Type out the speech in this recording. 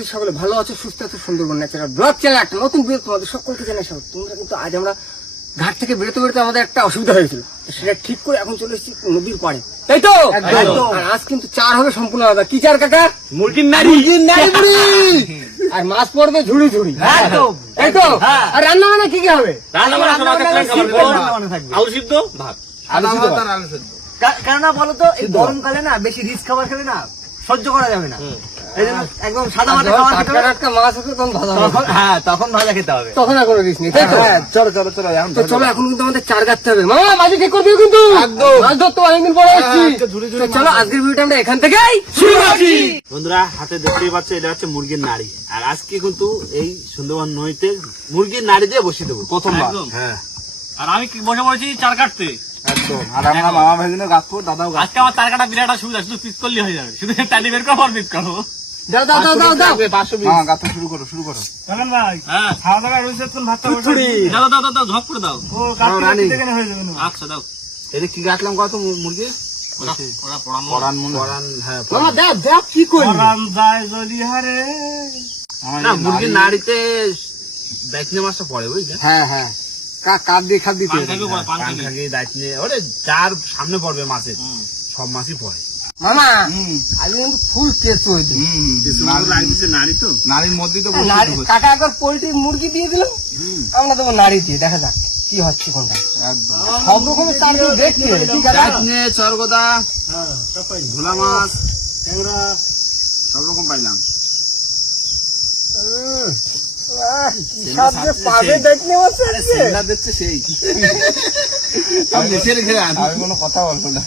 করি সকলে ভালো আছো সুস্থ আছো সুন্দরবন ন্যাচারাল ব্লগ চ্যানেল একটা নতুন ভিডিও তোমাদের সকলকে জানাই স্বাগত। তোমরা কিন্তু আজ আমরা ঘাট থেকে বেরোতে বেরোতে আমাদের একটা অসুবিধা হয়েছিল। সেটা ঠিক করে এখন চলে এসেছি নদীর পাড়ে। তাই তো? আর আজ কিন্তু চার হবে সম্পূর্ণ আলাদা। কি চার কাকা? মুরগির নারী। আর মাছ পড়বে ঝুড়ি ঝুড়ি। তাই তো? হ্যাঁ। আর রান্না মানে কি কি হবে? রান্না বান্না সব একটা সিদ্ধ। থাকবে। আলু সিদ্ধ। ভাত কেননা বলো তো এই গরমকালে না বেশি রিচ খাবার খেলে না সহ্য করা যাবে না। একদম সাদা মাঠে খাবার টাটকা টাটকা মাছ তখন ভাজা হ্যাঁ তখন ভাজা খেতে হবে। তখন আর কোনো নেই তাই তো? হ্যাঁ, চলো চলো চলো এখন তো চলো এখন কিন্তু আমাদের চার গাছতে হবে। মামা মাঝে ঠিক করবি কিন্তু। একদম। মাছ ধরতে অনেকদিন পরে এসেছি আজকে ঝুড়ি ঝুড়ি তো চলো আজকের ভিডিওটা আমরা এখান থেকেই শুরু করছি। বন্ধুরা হাতে দেখতেই পাচ্ছ এটা হচ্ছে মুরগির নাড়ি। আর আজকে কিন্তু এই সুন্দরবন নদীতে মুরগির নাড়ি দিয়ে বসিয়ে দেবো প্রথমবার। হ্যাঁ। আর আমি কি বসে পড়েছি? চার কাটতে। একদম আর আমরা মামা ভাইদিনও গাছ করব দাদাও গাছ আজকে আমার চার কাটা বিরাট সুবিধা শুধু পিস করলে হয়ে যাবে। শুধু টানি বের করো আর পিস করো দাও দাও দাও দাও দাও। মামা গাছ শুরু করো শুরু করো। হ্যাঁ। খাওয়া দাওয়া রয়েছে তুমি ভাতটা দাও দাও দাও দাও ঝপ করে দাও। রানী। আচ্ছা দাও। এটা কি গাছলাম কত মুরগি? মুরগির নাড়িতে দাইতনে মাছটা পড়ে বুঝলে? হ্যাঁ হ্যাঁ। কা- দিয়ে খাদ দিতে ওরে যার সামনে পড়বে মাছের সব মাছই পড়ে। মামা হুম। কিন্তু ফুল কেস হয়েছে। নারী- তো। নারীর মধ্যেই তো। কাকা একবার পোল্ট্রি মুরগি দিয়ে দিল। আমরা দেবো নারী দিয়ে দেখা যাক কি হচ্ছে কোনটা। একদম। সব রকমের দিন দেখছি চরগদা ভোলা মাছ সব রকম পাইলাম। সেই। আমি কোনো কথা বলব না।